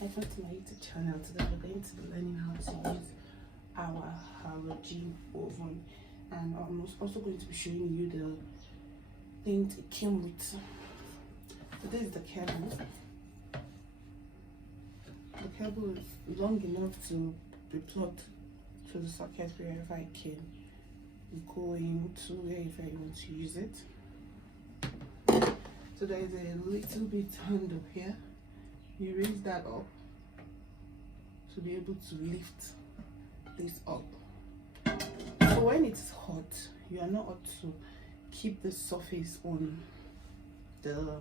Welcome to my YouTube channel. Today we're going to be learning how to use our halogen oven, and I'm also going to be showing you the thing it came with. So this is the cable. The cable is long enough to be plugged to the socket wherever I can go into, wherever I want to use it. So there is a little bit handle here. You raise that up to be able to lift this up. So when it's hot, you are not ought to keep the surface on a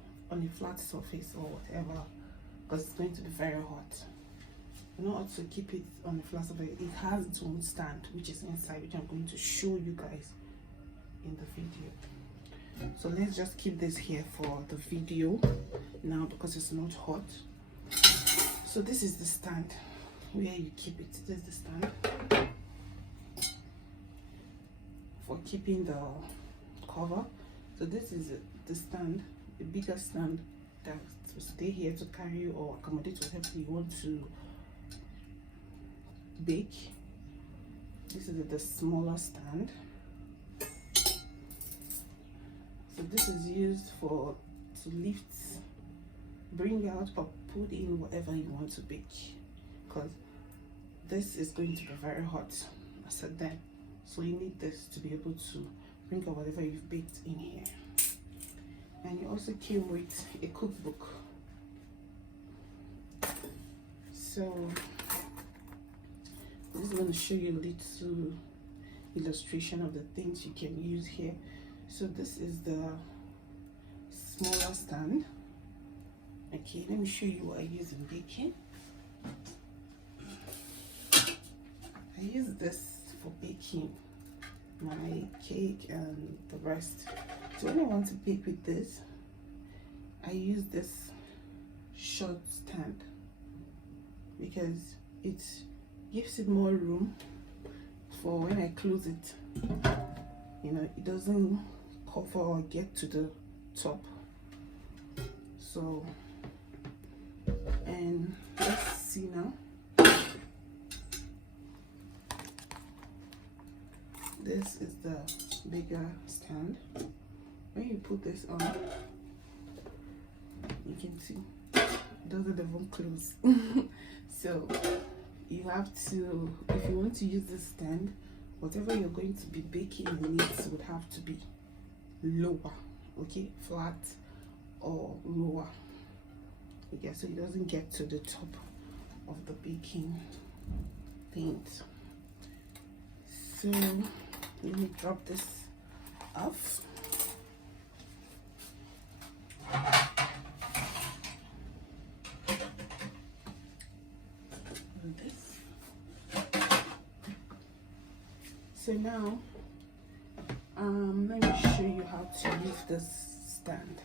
flat surface or whatever, because it's going to be very hot. You're not ought to keep it on a flat surface. It has its own stand which is inside, which I'm going to show you guys in the video. So let's just keep this here for the video now because it's not hot. So this is the stand where you keep it. This is the stand for keeping the cover. So this is the stand, the bigger stand that will stay here to carry you or accommodate whatever you want to bake. This is the smaller stand. So this is used to lift, bring out or put in whatever you want to bake, because this is going to be very hot, I said then. So you need this to be able to bring out whatever you've baked in here. And it also came with a cookbook. So this is going to show you a little illustration of the things you can use here. So this is the smaller stand. Okay, let me show you what I use in baking. I use this for baking my cake and the rest. So when I want to bake with this, I use this short stand because it gives it more room for when I close it. You know, it doesn't cover or get to the top. So, and let's see now. This is the bigger stand. When you put this on, you can see it doesn't even close. So you have to, if you want to use this stand, whatever you're going to be baking in it would have to be lower, okay, flat or lower, okay, so it doesn't get to the top of the baking paint. So let me drop this off. And this. So now let me show you how to use this stand.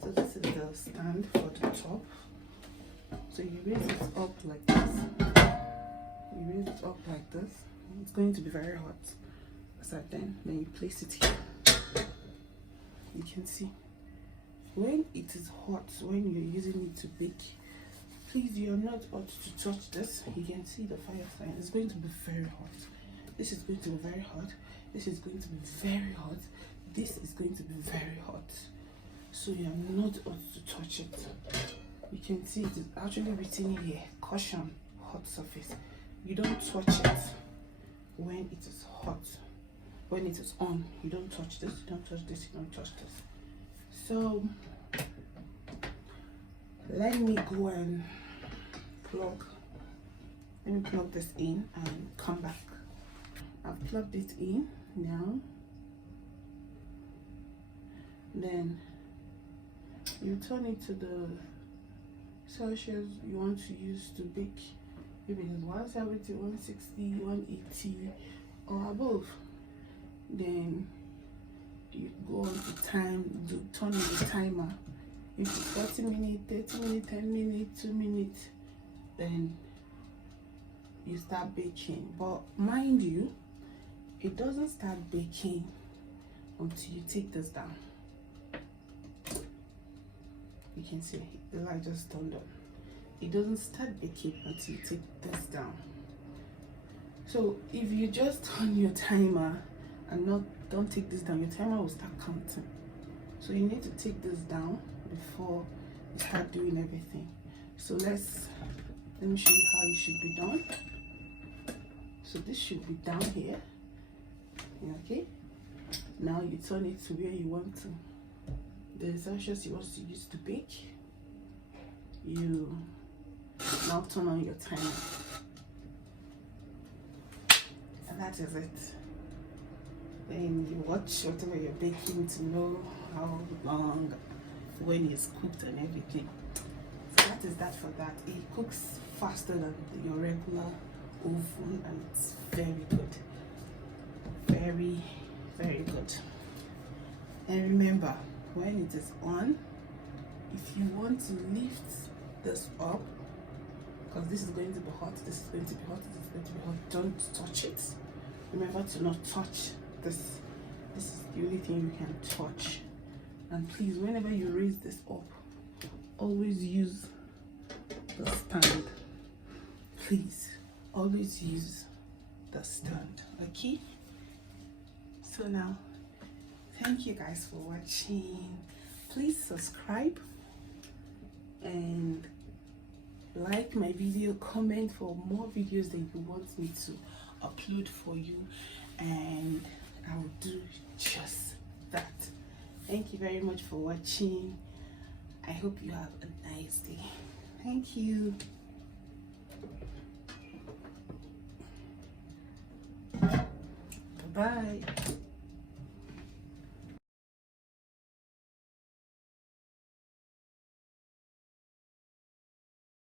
So this is the stand for the top. So you raise it up like this. You raise it up like this. It's going to be very hot. So then you place it here. You can see when it is hot, when you're using it to bake, please, you're not ought to touch this. You can see the fire sign. It's going to be very hot. This is going to be very hot. This is going to be very hot. This is going to be very hot. So you're not ought to touch it. You can see it is actually written here, caution, hot surface. You don't touch it when it is hot. When it is on, you don't touch this, you don't touch this, you don't touch this. So let me go and let me plug this in and come back. I've plugged it in now. Then you turn it to the Celsius you want to use to bake. If it is 170, 160, 180 or above, then you go on to turn on the timer. If it's 30 minutes, 30 minutes, 10 minutes, 2 minutes, then you start baking. But mind you, it doesn't start baking until you take this down. You can see the light just turned on. It doesn't start baking until you take this down. So if you just turn your timer and don't take this down, your timer will start counting. So you need to take this down before you start doing everything. So let me show you how it should be done. So this should be down here. Okay, now you turn it to where you want to. The Celsius you want to use to bake, you now turn on your timer, and that is it. Then you watch whatever you're baking to know how long, when it's cooked and everything. So that is that for that. It cooks faster than your regular oven, and it's very good. Very, very good. And remember, when it is on, if you want to lift this up, because this is going to be hot, this is going to be hot, this is going to be hot, don't touch it. Remember to not touch this. This is the only thing you can touch. And please, whenever you raise this up, always use the stand. Please, always use the stand. Okay? So now, thank you guys for watching. Please subscribe and like my video, comment for more videos that you want me to upload for you, and I will do just that. Thank you very much for watching. I hope you have a nice day. Thank you. Bye.